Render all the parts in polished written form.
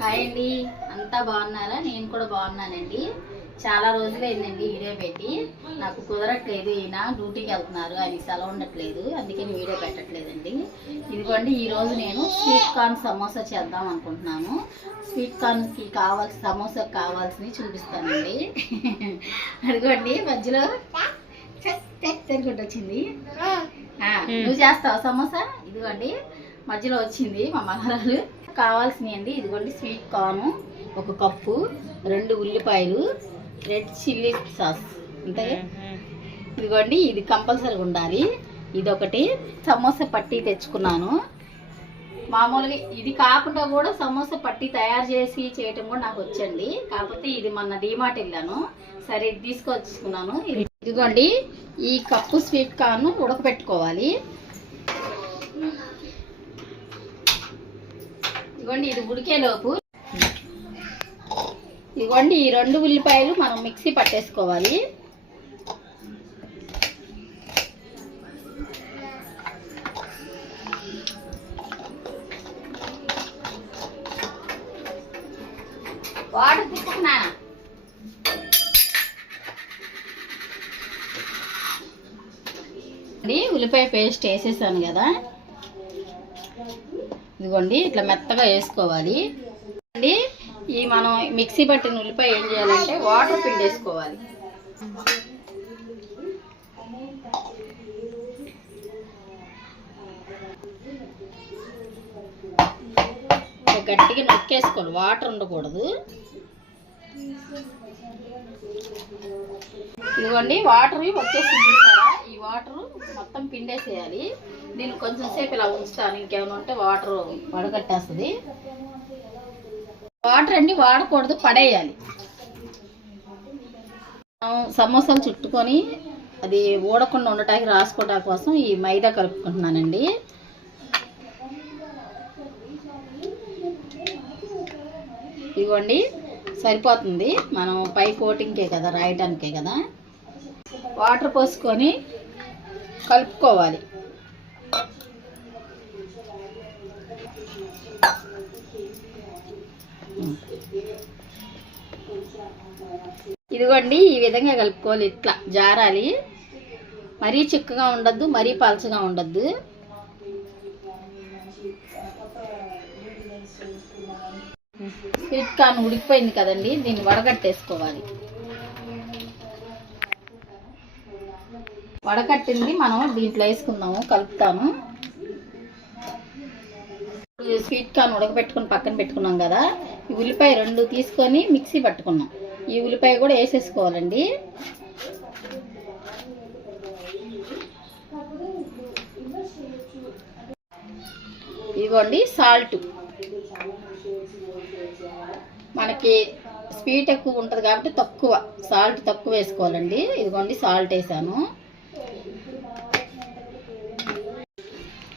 Hi అండి, అంతా బాగున్నారా? నేను కూడా బాగున్నానండి. చాలా రోజులైందండి వీడియో పెట్టి. నాకు కుదరట్లేదు, ఈయన డ్యూటీకి వెళ్తున్నారు, ఆయనకి సెలవు ఉండట్లేదు, అందుకని వీడియో పెట్టట్లేదండి. ఇదిగోండి, ఈరోజు నేను స్వీట్ కార్న్ సమోసా చేద్దాం అనుకుంటున్నాను. స్వీట్ కార్న్కి సమోసాకి కావాల్సినవి చూపిస్తానండి. అదిగోండి, మధ్యలో వచ్చింది. నువ్వు చేస్తావు సమోసా? ఇదిగోండి, మధ్యలో వచ్చింది మా మహారాలు. కావాల్సినవి అండి, ఇదిగోండి స్వీట్ కార్న్ 1 కప్పు, 2 ఉల్లిపాయలు, రెడ్ చిల్లీ సాస్ అంటే ఇదిగోండి, ఇది కంపల్సరీగా ఉండాలి. ఇదొకటి. సమోసా పట్టి తెచ్చుకున్నాను. మామూలుగా ఇది కాకుండా కూడా సమోసా పట్టి తయారు చేసి చేయటం కూడా నాకు వచ్చండి. కాకపోతే ఇది మొన్న డిమార్ట్ వెళ్ళాను, సరే ఇది తీసుకొచ్చుకున్నాను. ఇదిగోండి, ఈ కప్పు స్వీట్ కార్న్ ఉడకబెట్టుకోవాలి. ఇదిగోండి, ఇది ఉడికేలోపు ఇదిగోండి ఈ 2 ఉల్లిపాయలు మనం మిక్సీ పట్టేసుకోవాలి. వాటర్ తిప్పుకున్నా. ఉల్లిపాయ పేస్ట్ వేసేసాను కదా, ఇదిగోండి ఇట్లా మెత్తగా వేసుకోవాలి. ఈ మనం మిక్సీ పట్టిన ఉల్లిపాయ ఏం చేయాలంటే వాటర్ పిండేసుకోవాలి. గట్టిగా నొక్కేసుకోవాలి, వాటర్ ఉండకూడదు. ఇదిగోండి వాటర్ వచ్చేసి చూసారా, ఈ వాటర్ మొత్తం పిండేసేయాలి. దీన్ని కొంచెం సేపు ఇలా ఉంచుతాను, ఇంకేమైనా ఉంటే వాటర్ వడగట్టేస్తుంది. వాటర్ అండి వాడకూడదు, పడేయాలి. సమోసాలు చుట్టుకొని అది ఊడకుండా ఉండటానికి రాసుకోవడం కోసం ఈ మైదా కలుపుకుంటున్నానండి. ఇదిగోండి సరిపోతుంది, మనం పై కోటింగ్కే కదా, రాయటానికే కదా. వాటర్ పోసుకొని కలుపుకోవాలి. ఇదిగోండి ఈ విధంగా కలుపుకోవాలి, ఇట్లా జారాలి. మరీ చిక్కగా ఉండద్దు, మరీ పలచగా ఉండద్దు. స్వీట్ కార్న్ ఉడికిపోయింది కదండి, దీన్ని వడగట్టేసుకోవాలి. వడకట్టింది మనం దీంట్లో వేసుకుందాము, కలుపుతాను. స్వీట్ కార్న్ ఉడకబెట్టుకుని పక్కన పెట్టుకున్నాం కదా, ఈ ఉల్లిపాయ 2 తీసుకొని మిక్సీ పట్టుకున్నాం. ఈ ఉల్లిపాయ కూడా వేసేసుకోవాలండి. ఇదిగోండి సాల్ట్, మనకి స్వీట్ ఎక్కువ ఉంటుంది కాబట్టి సాల్ట్ తక్కువ వేసుకోవాలండి. ఇదిగోండి సాల్ట్ వేసాను.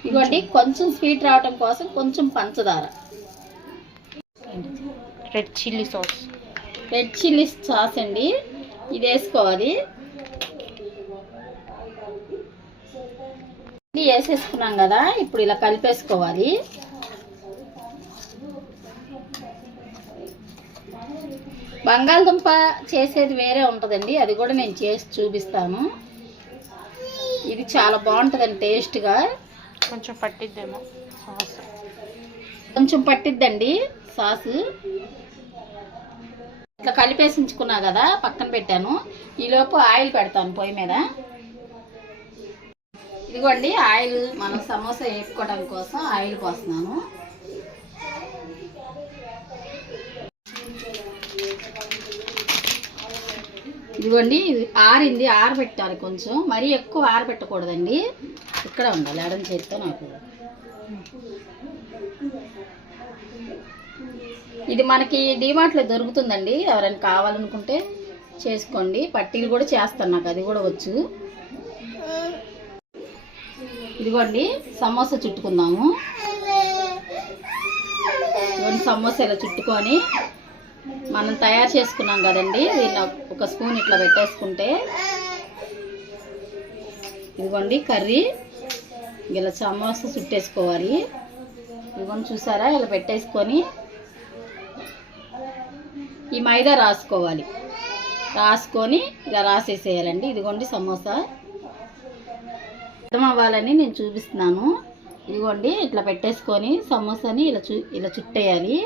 ఇదిగోండి కొంచెం స్వీట్ రావటం కోసం కొంచెం పంచదార, రెడ్ చిల్లీ సాస్ అండి, ఇది వేసుకోవాలి. వేసేసుకున్నాం కదా, ఇప్పుడు ఇలా కలిపేసుకోవాలి. బంగాళదుంప చేసేది వేరే ఉంటుందండి, అది కూడా నేను చేసి చూపిస్తాను. ఇది చాలా బాగుంటుందండి టేస్ట్గా. కొంచెం పట్టిద్దేమో సాస్, కొంచెం పట్టిద్దండి సాసు. ఇట్లా కలిపేసి ఉంచుకున్నా కదా, పక్కన పెట్టాను. ఈలోపు ఆయిల్ పెడతాను పొయ్యి మీద. ఇదిగోండి ఆయిల్, మనం సమోసా వేపుకోవడం కోసం ఆయిల్ పోస్తున్నాను. ఇదిగోండి ఆరింది, ఆరబెట్టాలి కొంచెం, మరీ ఎక్కువ ఆరబెట్టకూడదండి. ఇక్కడ ఉండాలి, ఎడం చేతితో నాకు. ఇది మనకి డిమార్ట్లో దొరుకుతుందండి, ఎవరైనా కావాలనుకుంటే చేసుకోండి. పట్టీలు కూడా చేస్తాను, నాకు అది కూడా వచ్చు. ఇదిగోండి సమోసా చుట్టుకుందాము. ఇవన్నీ సమోసా ఇలా చుట్టుకొని మనం తయారు చేసుకున్నాం కదండి, దీన్ని 1 స్పూన్ ఇట్లా పెట్టేసుకుంటే ఇదిగోండి కర్రీ ఇలా సమోసా చుట్టేసుకోవాలి. ఇదిగోండి చూసారా, ఇలా పెట్టేసుకొని ఈ మైదా రాసుకోవాలి. రాసుకొని ఇలా రాసేసేయాలండి. ఇదిగోండి సమోసా. అర్థం అవ్వాలని నేను చూపిస్తున్నాను. ఇదిగోండి ఇట్లా పెట్టేసుకొని సమోసాని ఇలా చుట్టేయాలి.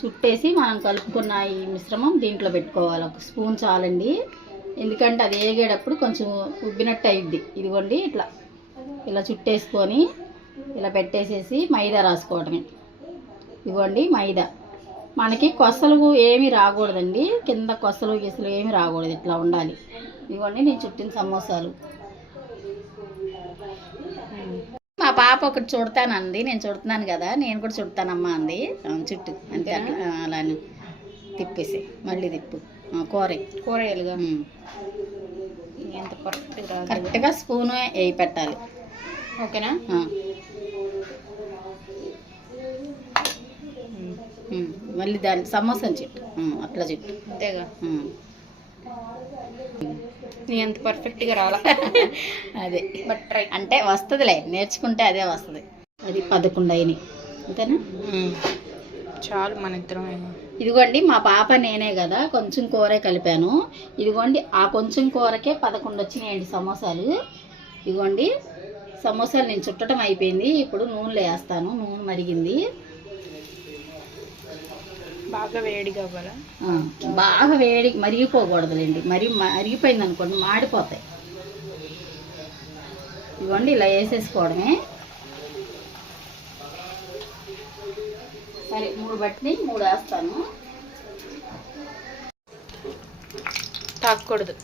చుట్టేసి మనం కలుపుకున్న ఈ మిశ్రమం దీంట్లో పెట్టుకోవాలి. ఒక స్పూన్ చాలండి, ఎందుకంటే అది వేగేటప్పుడు కొంచెం ఉబ్బినట్టు అయ్యిద్ది. ఇదిగోండి ఇలా చుట్టేసుకొని ఇలా పెట్టేసేసి మైదా రాసుకోవడమే. ఇదిగోండి మైదా. మనకి కొసలు ఏమీ రాకూడదండి, కింద కొసలు గిసలు ఏమీ రాకూడదు, ఇట్లా ఉండాలి. ఇదిగోండి నేను చుట్టిన సమోసాలు. మా పాప ఒకటి చుడతానంది, నేను చుడుతున్నాను కదా, నేను కూడా చుడతానమ్మా అంది. చుట్టు అంతే, అలానే తిప్పేసి మళ్ళీ తిప్పు. కూరగాయలుగా ఎంత కరెక్ట్గా స్పూన్ వేయి పెట్టాలి. ఓకేనా? మళ్ళీ దాన్ని సమోసాని చుట్టు, అట్లా చుట్టు. అంతేగా, నీ ఎంత పర్ఫెక్ట్గా రాలా. అదే బట్ ట్రై అంటే వస్తుందిలే, నేర్చుకుంటే అదే వస్తుంది. అది 11 అయినాయి అంతేనా? చాలు మన ఇద్దరం. ఇదిగోండి మా పాప నేనే కదా కొంచెం కూర కలిపాను. ఇదిగోండి ఆ కొంచెం కూరకే 11 వచ్చినాయండి సమోసాలు. ఇదిగోండి సమోసాలు నేను చుట్టడం అయిపోయింది. ఇప్పుడు నూనెలో వేస్తాను. నూనె మరిగింది. బాగా వేడిగా అవ్వాలా? బాగా వేడి మరిగిపోకూడదులేండి. మరిగిపోయింది అనుకోండి మాడిపోతాయి. ఇదిగోండి ఇలా వేసేసుకోవడమే. సరే 3 బట్టి 3 వేస్తాను. తాకూడదు,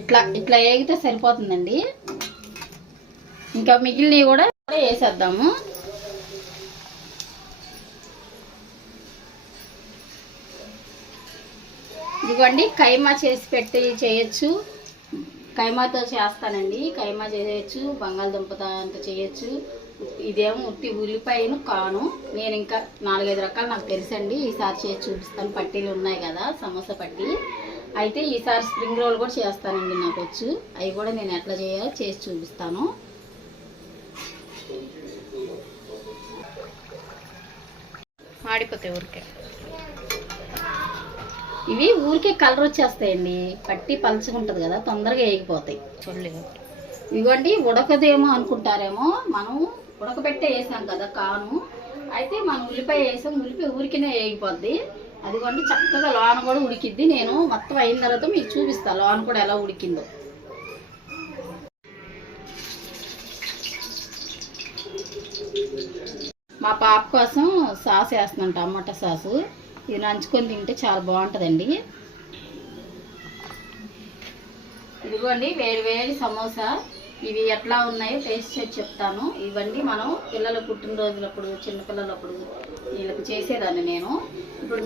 ఇట్లా వేగితే సరిపోతుందండి. ఇంకా మిగిలినవి కూడా వేసేద్దాము. ఇదిగోండి కైమా చేసి పెట్టి చేయొచ్చు, కైమాతో చేస్తానండి. కైమా చేయొచ్చు, బంగాళదుంపతో చేయొచ్చు. ఇదేమో ఉట్టి ఉల్లిపాయను కాను. నేను ఇంకా 4-5 రకాలు నాకు తెలుసండి. ఈసారి చేసి చూపిస్తాను. పట్టీలు ఉన్నాయి కదా సమోసా పట్టీ, అయితే ఈసారి స్ప్రింగ్ రోల్ కూడా చేస్తానండి, నాకు వచ్చు. అవి కూడా నేను ఎట్లా చేయాలో చేసి చూపిస్తాను. ఆడిపోతాయి ఊరికే, ఇవి ఊరికే కలర్ వచ్చేస్తాయండి. పట్టి పలుచుకుంటుంది కదా, తొందరగా వేగిపోతాయి. ఇదిగోండి ఉడకదేమో అనుకుంటారేమో, మనం ఉడకబెట్టే వేసాం కదా కాను. అయితే మనం ఉల్లిపాయ వేసాం, ఉల్లిపాయ ఊరికినే వేగిపోద్ది. అదిగోండి చక్కగా లోన కూడా ఉడికిద్ది. నేను మొత్తం అయిన తర్వాత మీకు చూపిస్తాను లోన కూడా ఎలా ఉడికిందో. మా పాప కోసం సాస్ వేస్తున్నాను, టమాటా సాసు. ఇది నంచుకొని తింటే చాలా బాగుంటుందండి. ఇదిగోండి వేడి వేడి సమోసా. ఇవి ఎట్లా ఉన్నాయో టేస్ట్ చేసి చెప్తాను. ఇవన్నీ మనం పిల్లల పుట్టినరోజులప్పుడు, చిన్నపిల్లలప్పుడు వీళ్ళకి చేసేదాన్ని నేను. ఇప్పుడు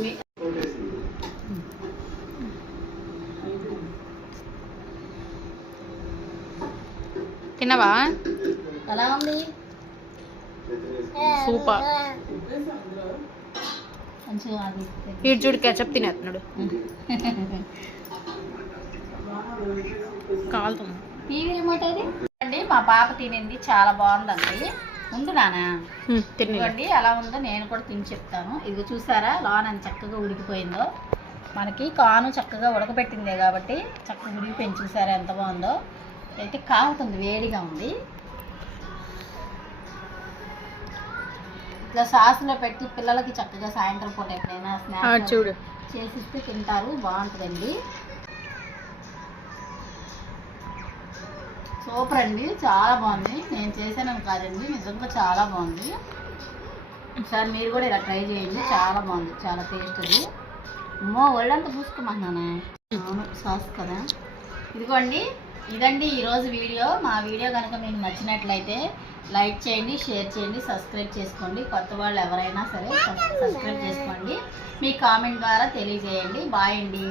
తినవా? ఎలా ఉంది? సూపర్. ఇటు చూడు కెచప్ తినేస్తున్నాడు. కాలుతుంది టీవీ రిమోట్ అది అండి. మా పాప తినింది, చాలా బాగుందండి. ముందు నానా తినండి ఎలా ఉందో నేను కూడా తిని చెప్తాను. ఇది చూసారా లోన చక్కగా ఉడికిపోయిందో. మనకి కాను చక్కగా ఉడకబెట్టిందే కాబట్టి చక్కగా ఉడికిపోయింది. చూసారా ఎంత బాగుందో. అయితే కాలుతుంది, వేడిగా ఉంది. ఇట్లా సాసులో పెట్టి పిల్లలకి చక్కగా సాయంత్రం పూట ఎప్పుడైనా స్నాక్స్ చేసిస్తే తింటారు, బాగుంటుందండి. సూపర్ అండి, చాలా బాగుంది. నేను చేశానని కాదండి, నిజంగా చాలా బాగుంది. ఒకసారి మీరు కూడా ఇలా ట్రై చేయండి, చాలా బాగుంది, చాలా టేస్ట్. అది అమ్మో ఒళ్ళంతా పూసుకోమన్నానే. అవును సాస్ కదా. ఇదిగోండి ఇదండి ఈరోజు వీడియో. మా వీడియో కనుక మీకు నచ్చినట్లయితే లైక్ చేయండి, షేర్ చేయండి, సబ్స్క్రైబ్ చేసుకోండి. కొత్త వాళ్ళు ఎవరైనా సరే సబ్స్క్రైబ్ చేసుకోండి. మీ కామెంట్ ద్వారా తెలియజేయండి. బాయ్ అండి.